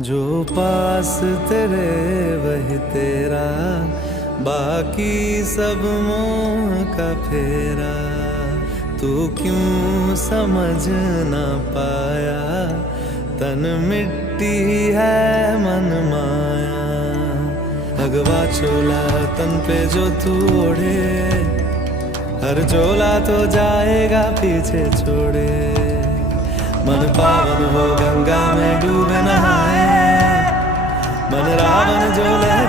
जो पास तेरे वही तेरा, बाकी सब मोह का फेरा। तू क्यों समझ ना पाया, तन मिट्टी है मन माया। भगवा चोला तन पे जो तू ओढ़े, हर झोला तो जाएगा पीछे छोड़े। मन पावन हो गंगा में डूबे नहाए, मन रावण जो लहराए